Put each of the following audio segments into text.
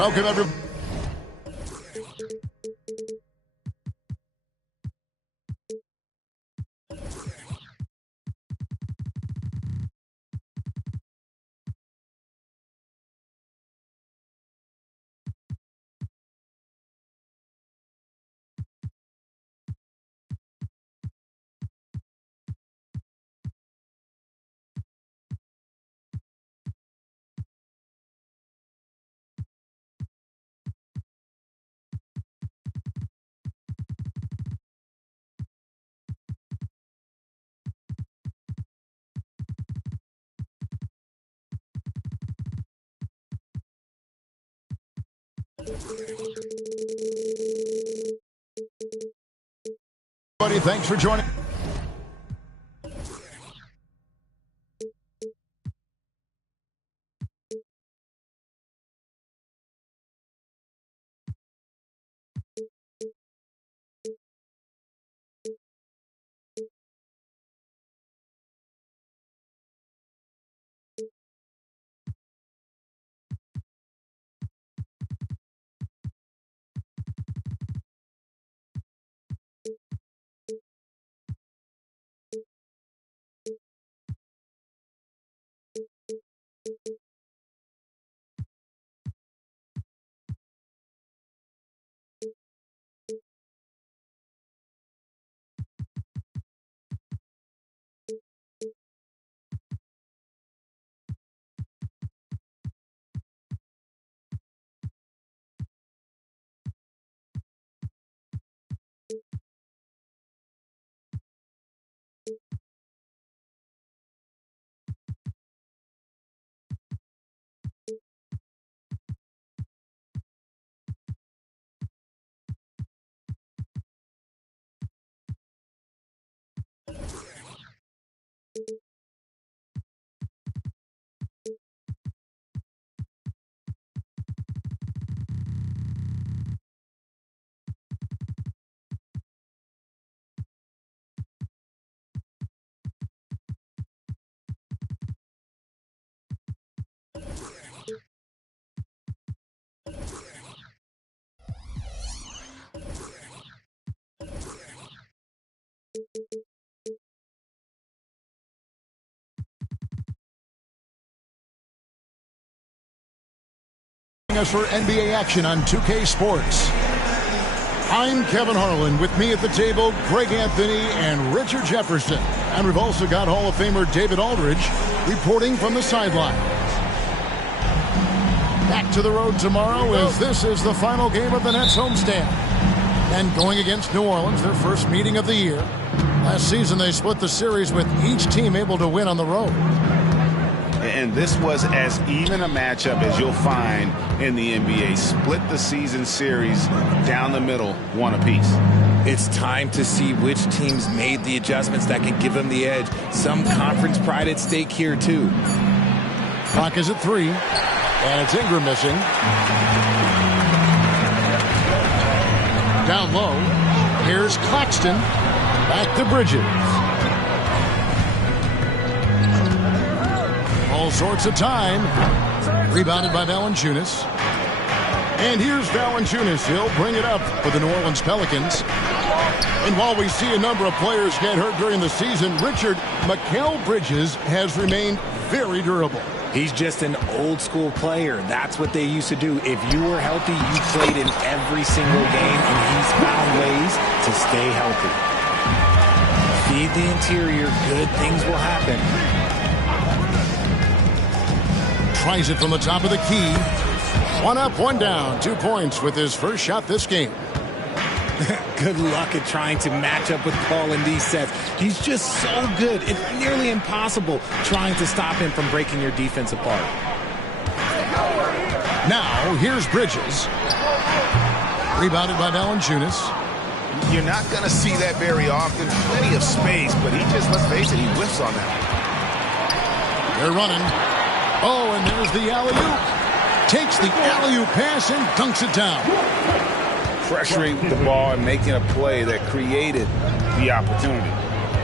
Welcome, everyone. Everybody, thanks for joining. Us for NBA action on 2K Sports. I'm Kevin Harlan. With me at the table, Greg Anthony and Richard Jefferson. And we've also got Hall of Famer David Aldridge reporting from the sideline. Back to the road tomorrow as this is the final game of the Nets homestand. And going against New Orleans, their first meeting of the year. Last season, they split the series with each team able to win on the road. And this was as even a matchup as you'll find in the NBA. Split the season series down the middle, one apiece. It's time to see which teams made the adjustments that can give them the edge. Some conference pride at stake here, too. Clock is at 3, and it's Ingram missing. Down low, here's Claxton. Back to Bridges. All sorts of time. Rebounded by Valanciunas. And here's Valanciunas. He'll bring it up for the New Orleans Pelicans. And while we see a number of players get hurt during the season, Richard, Mikal Bridges has remained very durable. He's just an old-school player. That's what they used to do. If you were healthy, you played in every single game, and he's found ways to stay healthy. Feed the interior, good things will happen. Tries it from the top of the key. 1 up, 1 down. 2 points with his first shot this game. Good luck at trying to match up with Paul in these sets. He's just so good. It's nearly impossible trying to stop him from breaking your defense apart. Now, here's Bridges. Rebounded by Valanciunas. You're not going to see that very often. Plenty of space, but he just, let's face it, he whiffs on that. They're running. Oh, and there's the alley-oop. Takes the alley-oop pass and dunks it down. Pressuring the ball and making a play that created the opportunity.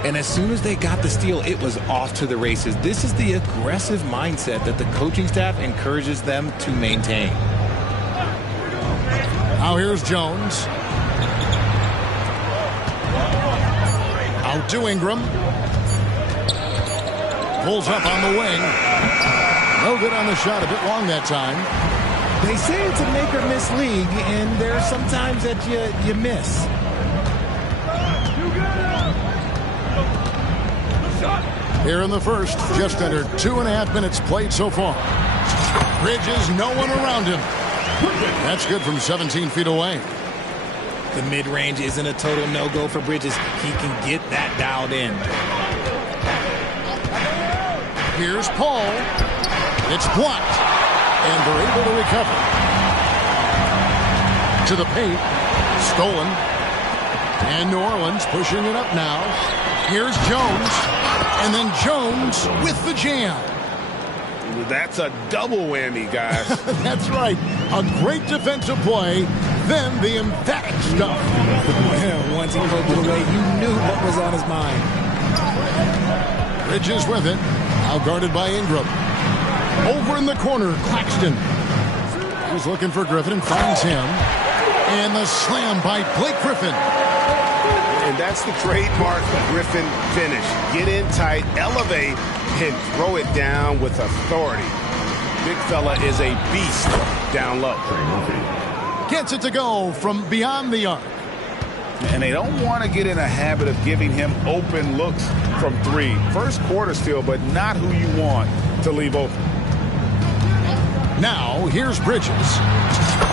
And as soon as they got the steal, it was off to the races. This is the aggressive mindset that the coaching staff encourages them to maintain. Now here's Jones. Out to Ingram. Pulls up on the wing. No good on the shot. A bit long that time. They say it's a make or miss league, and there are some times that you miss. Here in the first, just under 2.5 minutes played so far. Bridges, no one around him. That's good from 17 feet away. The mid-range isn't a total no-go for Bridges. He can get that dialed in. Here's Paul. It's blocked. And they're able to recover. To the paint. Stolen. And New Orleans pushing it up now. Here's Jones. And then Jones with the jam. That's a double whammy, guys. That's right. A great defensive play, then the emphatic stuff. Once he poked it away, you knew what was on his mind. Bridges with it. Now guarded by Ingram. Over in the corner, Claxton. He's looking for Griffin and finds him. And the slam by Blake Griffin. And that's the trademark Griffin finish. Get in tight, elevate, and throw it down with authority. Big fella is a beast down low. Gets it to go from beyond the arc. And they don't want to get in a habit of giving him open looks from three. First quarter still, but not who you want to leave open. Now, here's Bridges.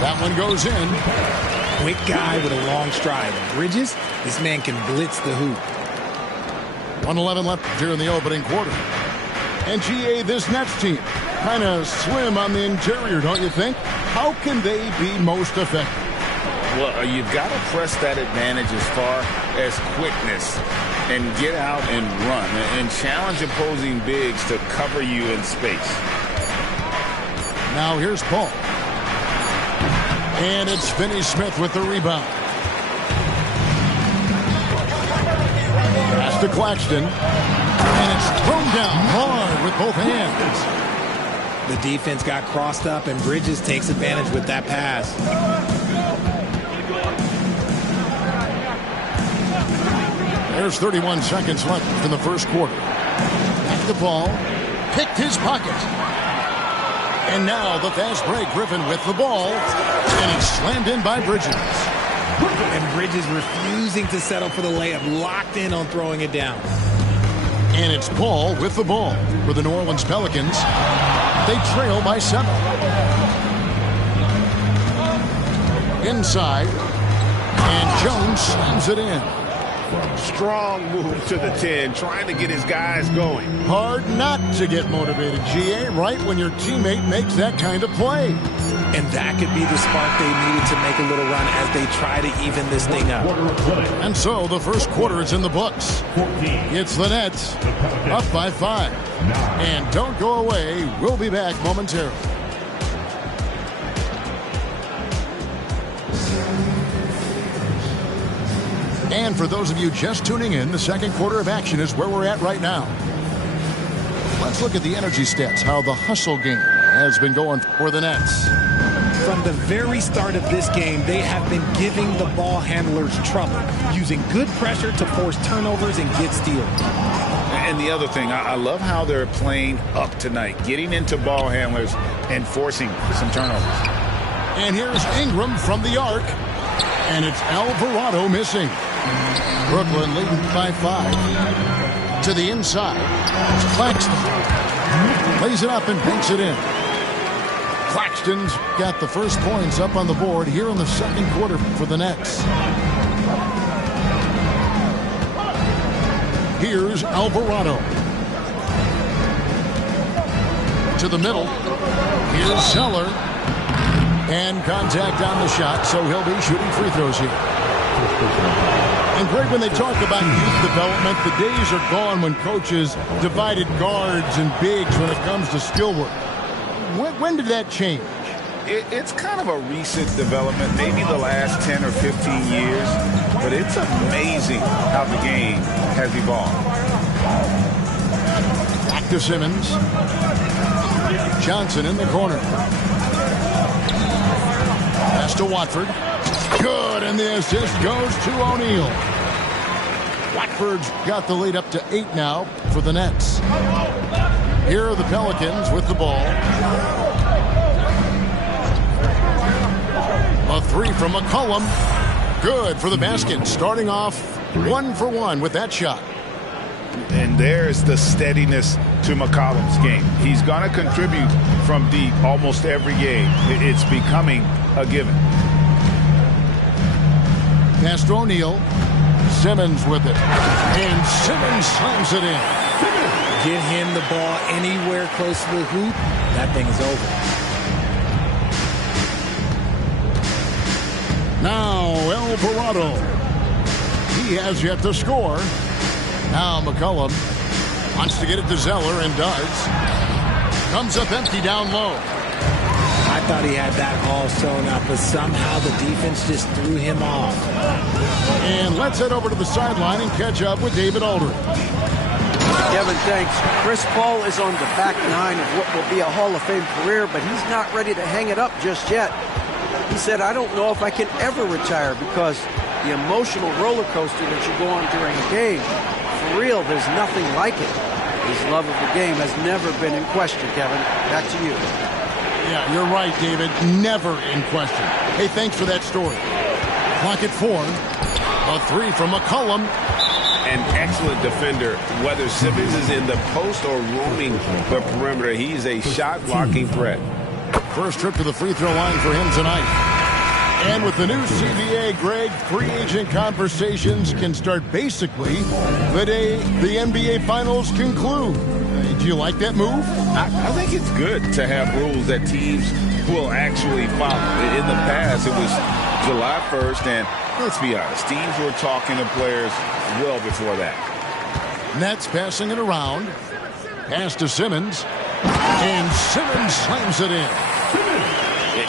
That one goes in. Quick guy with a long stride. Bridges, this man can blitz the hoop. 1:11 left here in the opening quarter. And GA, this Nets team, kind of slim on the interior, don't you think? How can they be most effective? Well, you've got to press that advantage as far as quickness and get out and run and challenge opposing bigs to cover you in space. Now here's Paul. And it's Finney-Smith with the rebound. Pass to Claxton. And it's thrown down hard with both hands. The defense got crossed up, and Bridges takes advantage with that pass. There's 31 seconds left in the first quarter. Back the ball. Picked his pocket. And now the fast break. Griffin with the ball. And it's slammed in by Bridges. And Bridges refusing to settle for the layup. Locked in on throwing it down. And it's Paul with the ball for the New Orleans Pelicans. They trail by 7. Inside. And Jones slams it in. Strong move to the 10, trying to get his guys going. Hard not to get motivated, GA, right when your teammate makes that kind of play. And that could be the spark they needed to make a little run as they try to even this thing up. And so the first quarter is in the books. It's the Nets up by 5. And don't go away. We'll be back momentarily. And for those of you just tuning in, the second quarter of action is where we're at right now. Let's look at the energy stats, how the hustle game has been going for the Nets. From the very start of this game, they have been giving the ball handlers trouble, using good pressure to force turnovers and get steals. And the other thing, I love how they're playing up tonight, getting into ball handlers and forcing some turnovers. And here's Ingram from the arc. And it's Alvarado missing. Brooklyn leading by 5. To the inside. It's Claxton. Plays it up and banks it in. Claxton's got the first points up on the board here in the second quarter for the Nets. Here's Alvarado. To the middle. Here's Zeller. And contact on the shot, so he'll be shooting free throws here. And Greg, when they talk about youth development, the days are gone when coaches divided guards and bigs when it comes to skill work. When did that change? It's kind of a recent development, maybe the last 10 or 15 years, but it's amazing how the game has evolved. Back to Simmons. Johnson in the corner. Pass to Watford. Good, and the assist goes to O'Neal. Watford's got the lead up to 8 now for the Nets. Here are the Pelicans with the ball. A three from McCollum. Good for the basket. Starting off 1 for 1 with that shot. And there's the steadiness to McCollum's game. He's going to contribute from deep almost every game. It's becoming a given. Pass to O'Neal. Simmons with it. And Simmons slams it in. Get him the ball anywhere close to the hoop. That thing is over. Now Alvarado. He has yet to score. Now McCollum wants to get it to Zeller and does. Comes up empty down low. I thought he had that all sewn up, but somehow the defense just threw him off. And let's head over to the sideline and catch up with David Aldridge. Kevin, thanks. Chris Paul is on the back nine of what will be a Hall of Fame career, but he's not ready to hang it up just yet. He said, I don't know if I can ever retire because the emotional roller coaster that you go on during a game, for real, there's nothing like it. His love of the game has never been in question, Kevin. Back to you. Yeah, you're right, David. Never in question. Hey, thanks for that story. Clock at 4. A three from McCollum. An excellent defender. Whether Simmons is in the post or roaming the perimeter, he's a shot-blocking threat. First trip to the free throw line for him tonight. And with the new CBA, Greg, free agent conversations can start basically the day the NBA Finals conclude. Do you like that move? I think it's good to have rules that teams will actually follow. In the past, it was July 1st, and let's be honest, teams were talking to players well before that. Nets passing it around. Pass to Simmons. And Simmons slams it in.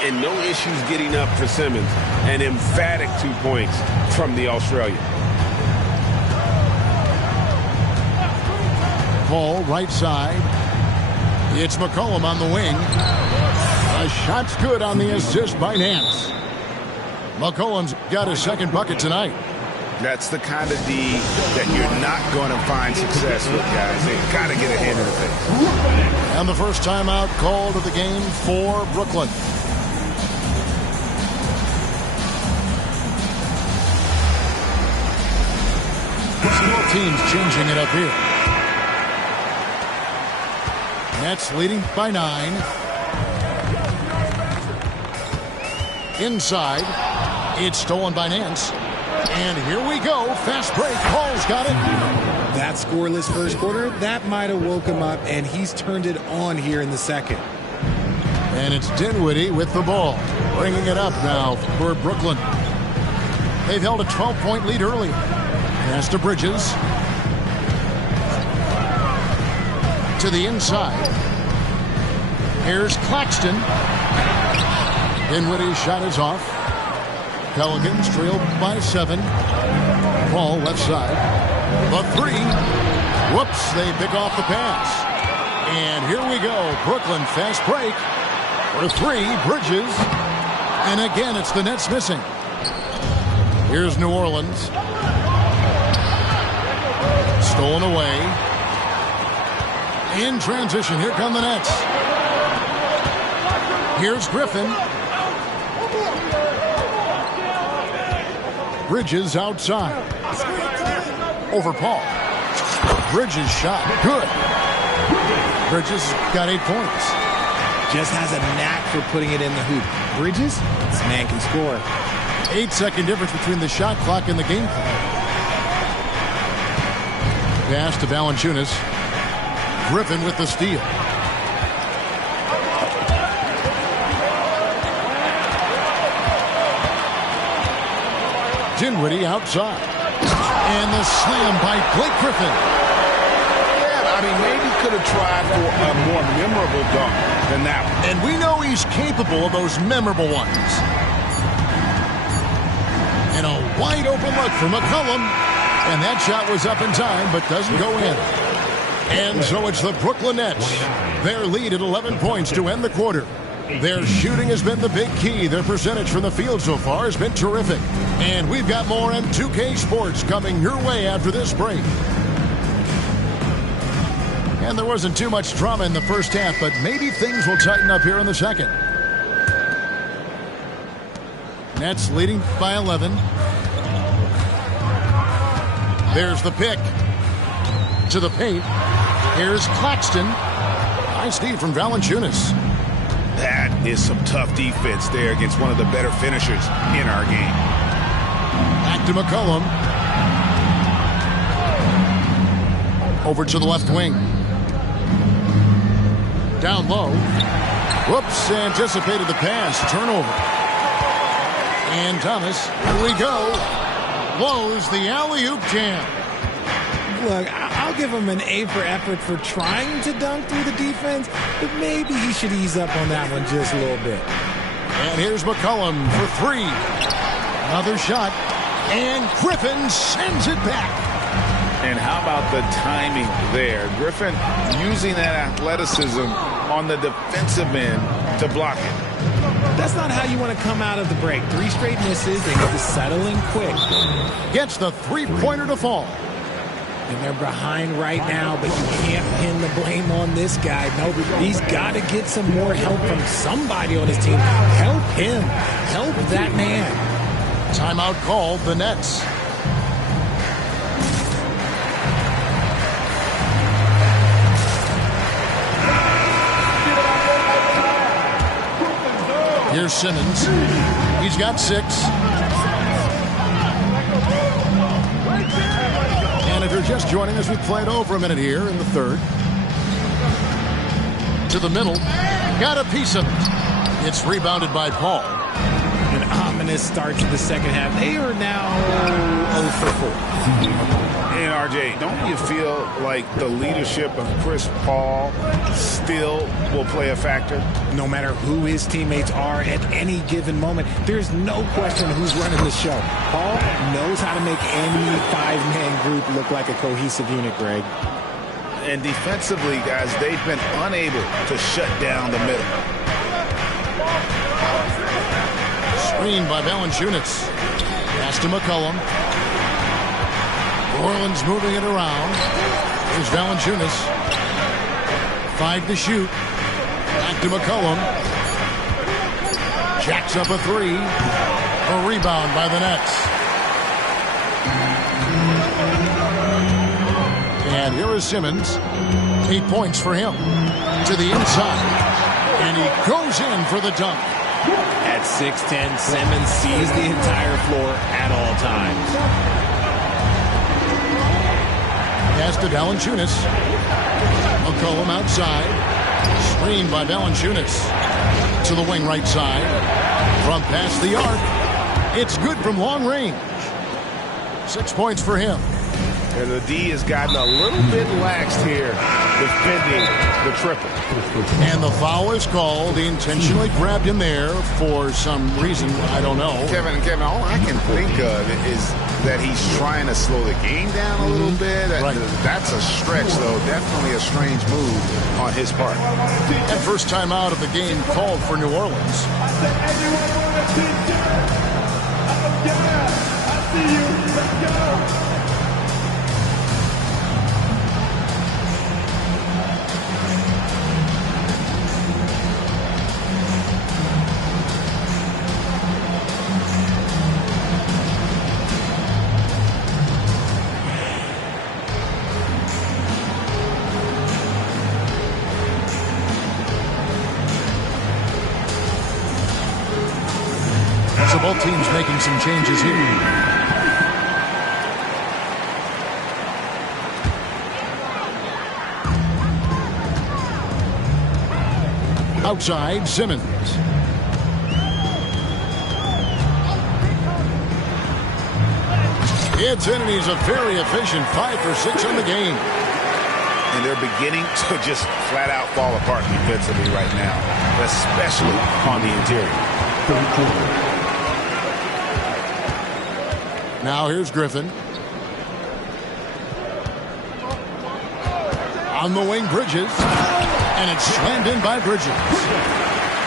And no issues getting up for Simmons. An emphatic 2 points from the Australian. Ball right side. It's McCollum on the wing. A shot's good on the assist by Nance. McCollum's got his second bucket tonight. That's the kind of D that you're not going to find success with, guys. They've got to get a hand in the face. And the first timeout called of the game for Brooklyn. Both teams changing it up here. Nets leading by 9. Inside. It's stolen by Nance. And here we go. Fast break. Paul's got it. That scoreless first quarter, that might have woke him up, and he's turned it on here in the second. And it's Dinwiddie with the ball. Bringing it up now for Brooklyn. They've held a 12-point lead early. Pass to Bridges. To the inside. Here's Claxton. Dinwiddie's shot is off. Pelicans trailed by 7. Paul left side. The 3. Whoops, they pick off the pass. And here we go. Brooklyn fast break. For 3, Bridges. And again, it's the Nets missing. Here's New Orleans. Stolen away. In transition, here come the Nets. Here's Griffin. Bridges outside. Over Paul. Bridges shot. Good. Bridges got 8 points. Just has a knack for putting it in the hoop. Bridges, this man can score. 8-second difference between the shot clock and the game clock. Pass to Valanciunas. Griffin with the steal. Dinwiddie outside. And the slam by Blake Griffin. Yeah, I mean, maybe could have tried for a more memorable dunk than that one. And we know he's capable of those memorable ones. And a wide open look for McCollum. And that shot was up in time, but doesn't go in. And so it's the Brooklyn Nets. Their lead at 11 points to end the quarter. Their shooting has been the big key. Their percentage from the field so far has been terrific. And we've got more on 2K Sports coming your way after this break. And there wasn't too much drama in the first half, but maybe things will tighten up here in the second. Nets leading by 11. There's the pick. To the paint. Here's Claxton. Nice D from Valanciunas. That is some tough defense there against one of the better finishers in our game. Back to McCollum. Over to the left wing. Down low. Whoops, anticipated the pass. Turnover. And Thomas, here we go. Blows the alley-oop jam. Look, I'll give him an A for effort for trying to dunk through the defense, but maybe he should ease up on that one just a little bit. And here's McCollum for three. Another shot. And Griffin sends it back. And how about the timing there? Griffin using that athleticism on the defensive end to block it. That's not how you want to come out of the break. 3 straight misses. They need to settle in quick. Gets the three-pointer to fall. And they're behind right now, but you can't pin the blame on this guy. No, he's got to get some more help from somebody on his team. Help him. Help that man. Timeout called, the Nets. Here's Simmons. He's got 6. And if you're just joining us, we played over a minute here in the third. To the middle. Got a piece of it. It's rebounded by Paul. An ominous start to the second half. They are now 0 for 4. And RJ, don't you feel like the leadership of Chris Paul still will play a factor? No matter who his teammates are at any given moment, there's no question who's running the show. Paul knows how to make any 5-man group look like a cohesive unit, Greg. And defensively, guys, they've been unable to shut down the middle. Screen by Valanciunas. Pass to McCollum. Orleans moving it around. Here's Valanciunas. 5 to shoot. Back to McCollum. Jacks up a 3. A rebound by the Nets. And here is Simmons. 8 points for him. To the inside. And he goes in for the dunk. At 6'10", Simmons sees the entire floor at all times. Pass to Valanciunas. McCollum outside. Screened by Valanciunas. To the wing right side. From past the arc. It's good from long range. 6 points for him. And the D has gotten a little bit laxed here defending the triple. And the foul is called. He intentionally grabbed him there for some reason. I don't know. Kevin, all I can think of is that he's trying to slow the game down a little bit. Right. That's a stretch, though. Definitely a strange move on his part. And first time out of the game called for New Orleans. So both teams making some changes here. Outside, Simmons. It's in, and he's a very efficient 5 for 6 on the game. And they're beginning to just flat out fall apart defensively right now, especially on the interior. Now here's Griffin. On the wing, Bridges. And it's slammed in by Bridges.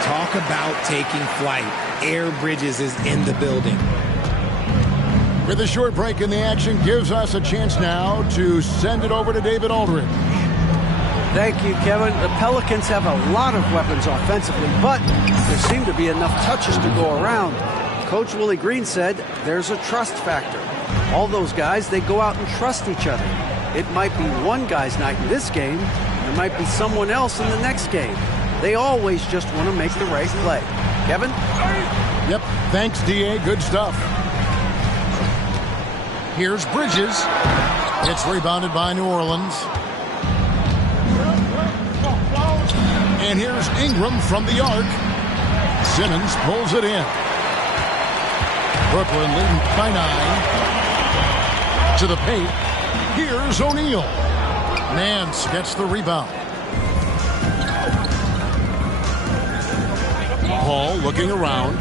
Talk about taking flight. Air Bridges is in the building. With a short break in the action, gives us a chance now to send it over to David Aldridge. Thank you, Kevin. The Pelicans have a lot of weapons offensively, but there seem to be enough touches to go around. Coach Willie Green said there's a trust factor. All those guys, they go out and trust each other. It might be one guy's night in this game. There might be someone else in the next game. They always just want to make the right play. Kevin? Yep. Thanks, D.A. Good stuff. Here's Bridges. It's rebounded by New Orleans. And here's Ingram from the arc. Simmons pulls it in. Brooklyn leading by 9. To the paint. Here's O'Neal. Nance gets the rebound. Paul looking around.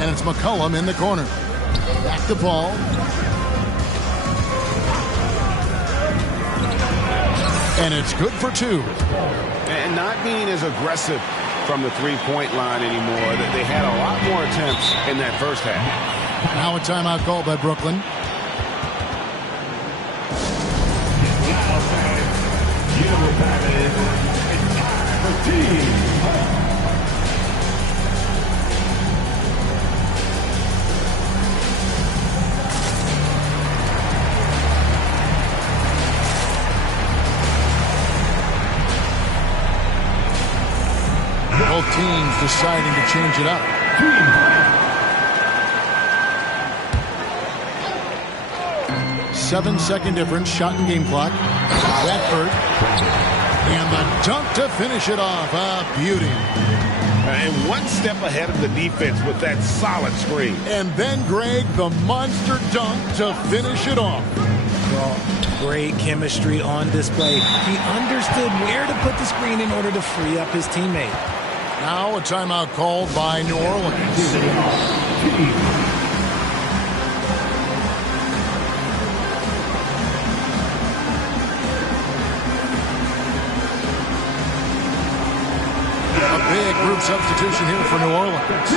And it's McCollum in the corner. Back to Paul. And it's good for 2. And not being as aggressive from the three-point line anymore. They had a lot more attempts in that first half. Now a timeout called by Brooklyn. Both teams deciding to change it up. 7-second difference, shot and game clock. Beckford. And the dunk to finish it off. A beauty. And one step ahead of the defense with that solid screen. And then, Greg, the monster dunk to finish it off. Well, great chemistry on display. He understood where to put the screen in order to free up his teammate. Now a timeout called by New Orleans. A big group substitution here for New Orleans.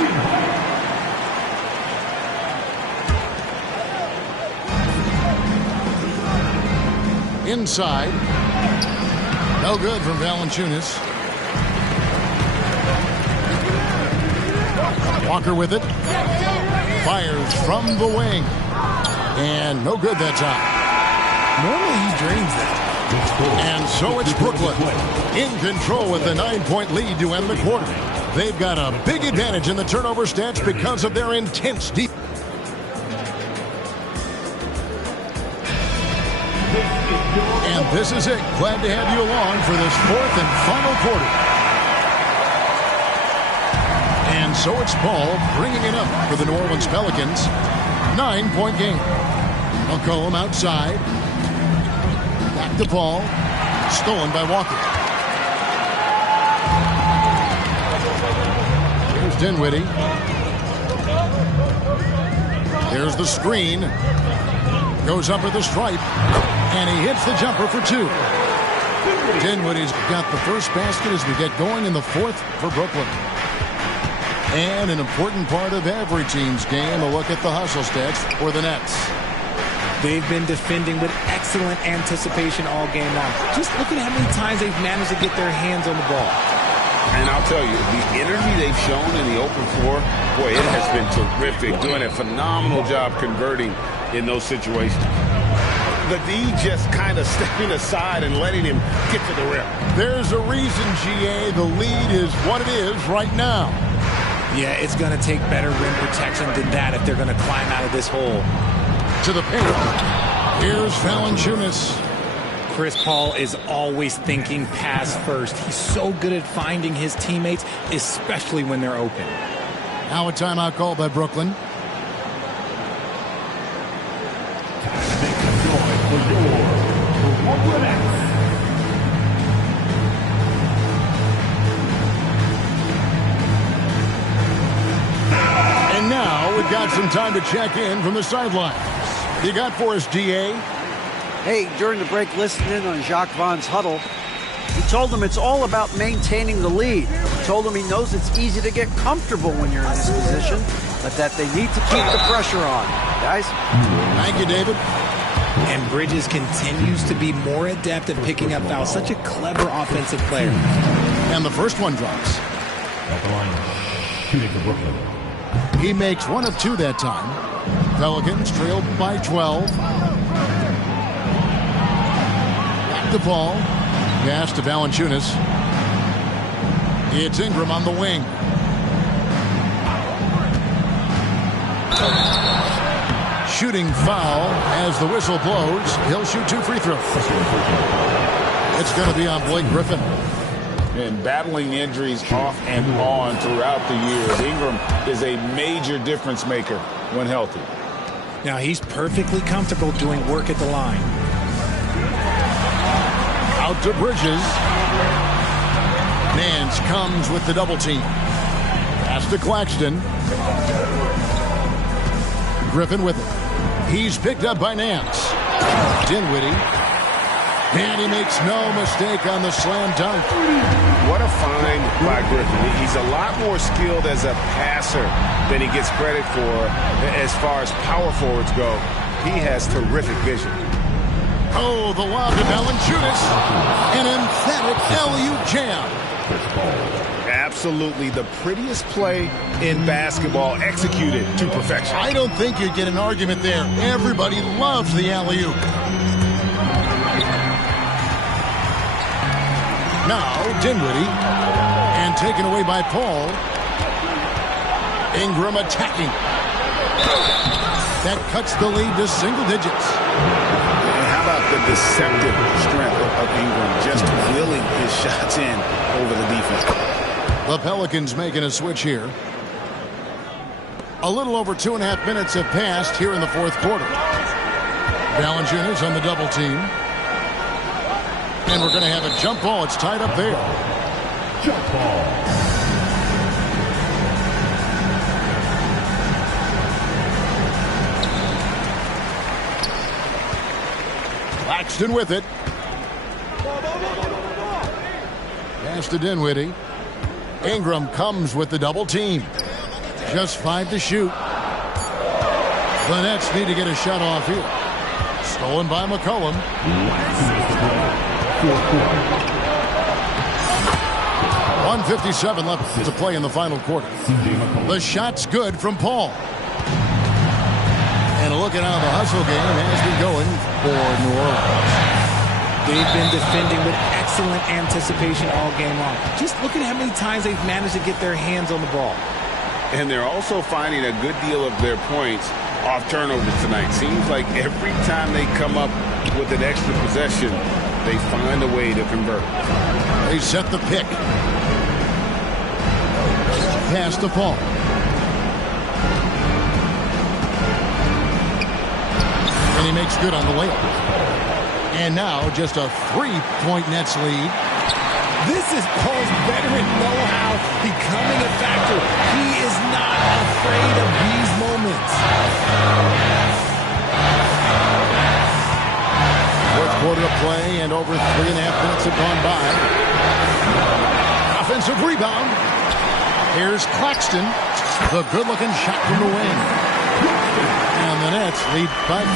Inside. No good from Valanciunas. Walker with it. Fires from the wing. And no good that time. Normally he drains that. And so it's Brooklyn in control with a 9-point lead to end the quarter. They've got a big advantage in the turnover stats because of their intense defense. And this is it. Glad to have you along for this 4th and final quarter. And so it's Paul bringing it up for the New Orleans Pelicans. 9-point game. McCollum outside. Back to Paul. Stolen by Walker. Here's Dinwiddie. Here's the screen. Goes up with the stripe. And he hits the jumper for 2. Dinwiddie's got the first basket as we get going in the 4th for Brooklyn. And an important part of every team's game, a look at the hustle stats for the Nets. They've been defending with excellent anticipation all game long. Just look at how many times they've managed to get their hands on the ball. And I'll tell you, the energy they've shown in the open floor, boy, it has been terrific. Doing a phenomenal job converting in those situations. The D just kind of stepping aside and letting him get to the rim. There's a reason, GA, the lead is what it is right now. Yeah, it's going to take better rim protection than that if they're going to climb out of this hole. To the paint. Here's Valanciunas. Chris Paul is always thinking pass first. He's so good at finding his teammates, especially when they're open. Now a timeout called by Brooklyn. And now we've got some time to check in from the sidelines. You got for us, DA? Hey, during the break, listening in on Jacques Vaughn's huddle, He told them it's all about maintaining the lead. He told them he knows it's easy to get comfortable when you're in this position, but that they need to keep the pressure on. Guys? Thank you, David. And Bridges continues to be more adept at picking up fouls. Such a clever offensive player. And the first one drops. At the line, shooting the Brooklyn. He makes 1 of 2 that time. Pelicans trailed by 12. Back to Paul. Pass to Valanciunas. It's Ingram on the wing. Shooting foul as the whistle blows. He'll shoot 2 free throws. It's going to be on Blake Griffin. And battling injuries off and on throughout the years, Ingram is a major difference maker when healthy. Now he's perfectly comfortable doing work at the line. Out to Bridges. Nance comes with the double team. Pass to Claxton. Griffin with it. He's picked up by Nance. Dinwiddie. And he makes no mistake on the slam dunk. What a find by Griffin. He's a lot more skilled as a passer than he gets credit for as far as power forwards go. He has terrific vision. Oh, the lob to Valanciunas. An emphatic alley-oop jam. Absolutely the prettiest play in basketball, executed to perfection. I don't think you'd get an argument there. Everybody loves the alley-oop. Now, Dinwiddie. And taken away by Paul. Ingram attacking. That cuts the lead to single digits. And how about the deceptive strength of Ingram, just willing his shots in over the defense. The Pelicans making a switch here. A little over 2.5 minutes have passed here in the fourth quarter. Valanciunas on the double team. And we're going to have a jump ball. It's tied up there. Jump ball. Claxton with it. Pass to Dinwiddie. Ingram comes with the double team. Just 5 to shoot. The Nets need to get a shot off here. Stolen by McCollum. 1:57 left to play in the final quarter. The shot's good from Paul. And look at how the hustle game has been going for New Orleans. They've been defending with excellent anticipation all game long. Just look at how many times they've managed to get their hands on the ball. And they're also finding a good deal of their points off turnovers tonight. Seems like every time they come up with an extra possession, they find a way to convert. They set the pick. Pass to Paul. And he makes good on the layup. And now just a 3-point Nets lead. This is Paul's veteran know-how becoming a factor. He is not afraid of these moments. Fourth quarter of play, and over 3.5 minutes have gone by. Offensive rebound. Here's Claxton. The good-looking shot from the wing. And the Nets lead by 5.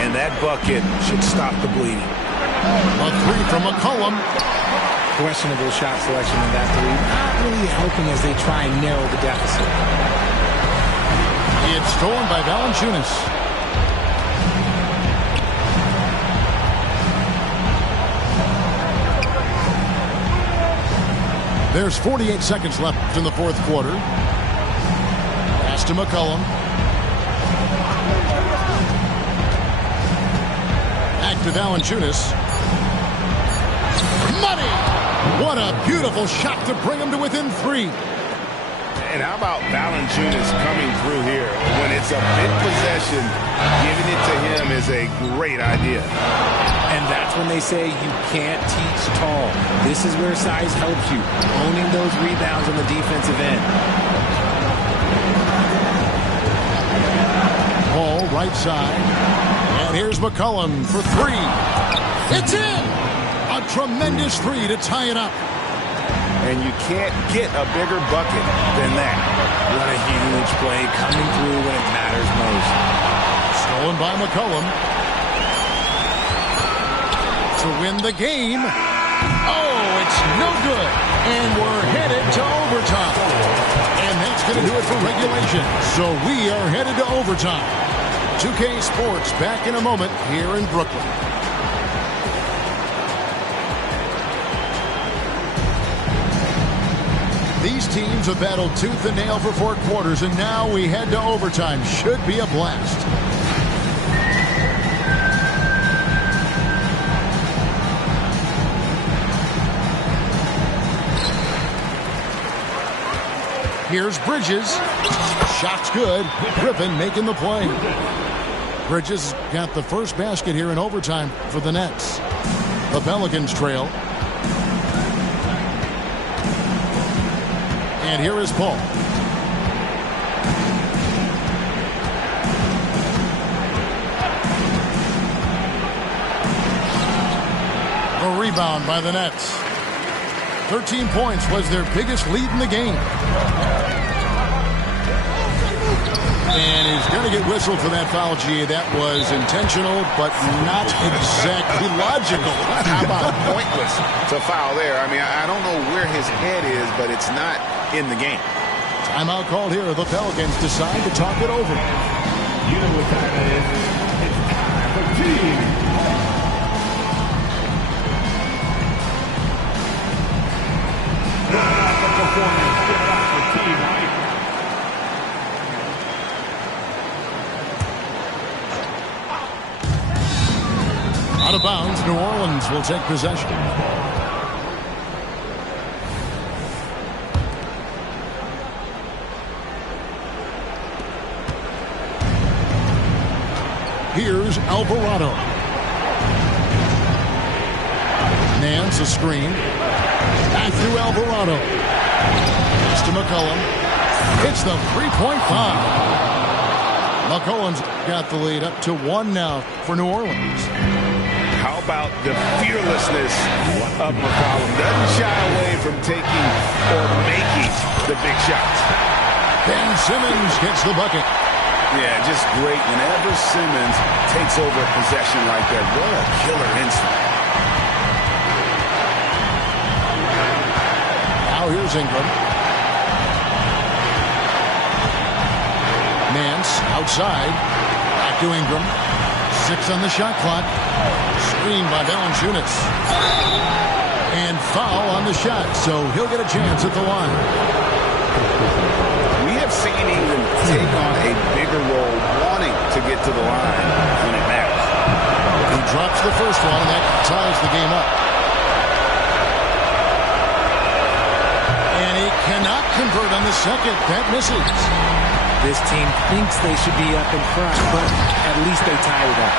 And that bucket should stop the bleeding. A 3 from McCollum. Questionable shot selection in that three. Not really helping as they try and narrow the deficit. It's stolen by Valanciunas. There's 48 seconds left in the fourth quarter. Pass to McCollum. Back to Valanciunas. Money! What a beautiful shot to bring him to within 3. And how about Valanciunas coming through here? When it's a big possession, giving it to him is a great idea. And that's when they say you can't teach tall. This is where size helps you, owning those rebounds on the defensive end. Ball right side. And here's McCollum for 3. It's in! A Tremendous three to tie it up. And you can't get a bigger bucket than that. What a huge play coming through when it matters most. Stolen by McCollum. To win the game. Oh, it's no good. And we're headed to overtime. And that's going to do it for regulation. So we are headed to overtime. 2K Sports back in a moment here in Brooklyn. These teams have battled tooth and nail for 4 quarters, and now we head to overtime. Should be a blast. Here's Bridges. Shot's good. Griffin making the play. Bridges got the first basket here in overtime for the Nets. The Pelicans trail. And here is Paul. A rebound by the Nets. 13 points was their biggest lead in the game. And he's going to get whistled for that foul, G. That was intentional, but not exactly logical. How about pointless to foul there? I mean, I don't know where his head is, but it's not in the game. Timeout called here. The Pelicans decide to talk it over. You know what time it is. It's time for team. Give it up for performance. Give it up for team hype. Out of bounds, New Orleans will take possession. Here's Alvarado. Nance a screen. Back through Alvarado. It's to McCollum. It's the three-point foul. McCollum's got the lead up to 1 now for New Orleans. How about the fearlessness of McCollum? Doesn't shy away from taking or making the big shots. Ben Simmons gets the bucket. Yeah, just great. Whenever Simmons takes over a possession like that, what a killer instinct. Now here's Ingram. Nance outside. Back to Ingram. 6 on the shot clock. Screen by Valanciunas. And foul on the shot, so he'll get a chance at the line. We have seen Ingram take on a bigger role, wanting to get to the line when it matters. He drops the first one, and that ties the game up. And he cannot convert on the second. That misses. This team thinks they should be up in front, but at least they tie it up.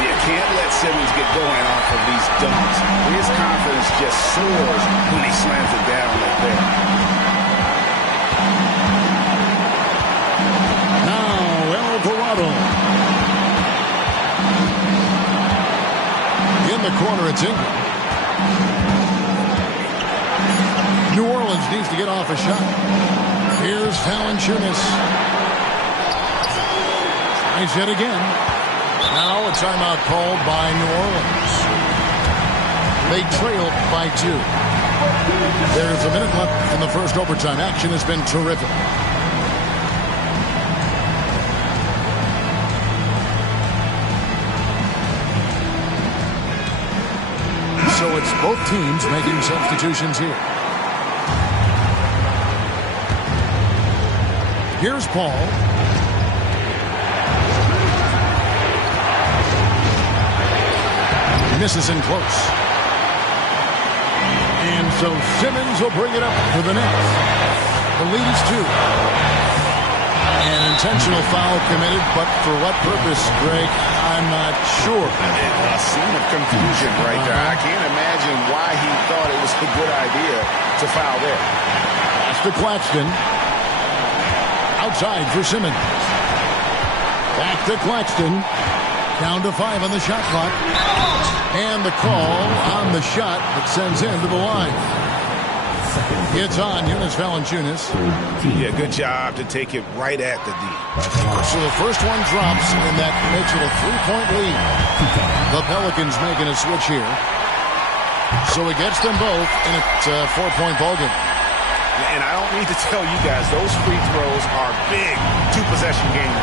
You can't let Simmons get going off of these dunks. His confidence just soars when he slams it down like that. Now Alvarado. In the corner, it's Ingram. New Orleans needs to get off a shot. Here's Valanciunas. Tries it again. Now a timeout called by New Orleans. They trailed by 2. There's a minute left in the first overtime. Action has been terrific. So it's both teams making substitutions here. Here's Paul. Misses in close. And so Simmons will bring it up for the Nets. The lead is 2. An intentional foul committed, but for what purpose, Greg? I'm not sure. A scene of confusion right there. I can't imagine why he thought it was a good idea to foul there. That's to Claxton. Outside for Simmons. Back to Claxton. Down to 5 on the shot clock. And the call on the shot that sends him to the line. It's on Jonas Valanciunas. Yeah, good job to take it right at the D. So the first one drops, and that makes it a 3-point lead. The Pelicans making a switch here. So it gets them both, and it's a 4-point ballgame. And I don't need to tell you guys, those free throws are big two-possession game.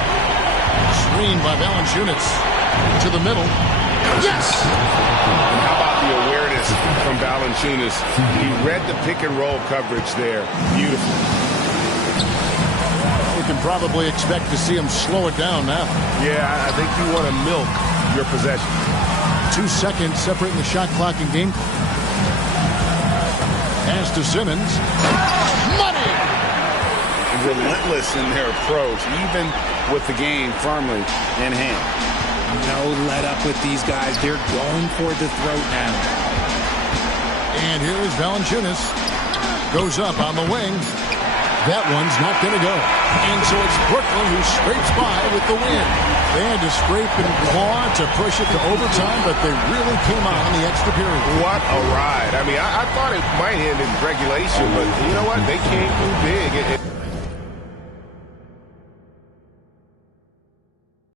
Screen by Valanciunas. To the middle. Yes! And how about the awareness from Valanciunas? He read the pick-and-roll coverage there. Beautiful. We can probably expect to see him slow it down now. Yeah, I think you want to milk your possession. 2 seconds separating the shot clock and game. Pass to Simmons. Money! Relentless in their approach, even with the game firmly in hand. No let up with these guys. They're going for the throat now. And here is Valanciunas. Goes up on the wing. That one's not going to go. And so it's Brooklyn who scrapes by with the win. They had to scrape and claw to push it to overtime, but they really came out in the extra period. What a ride. I mean, I thought it might end in regulation, but you know what? They came through big.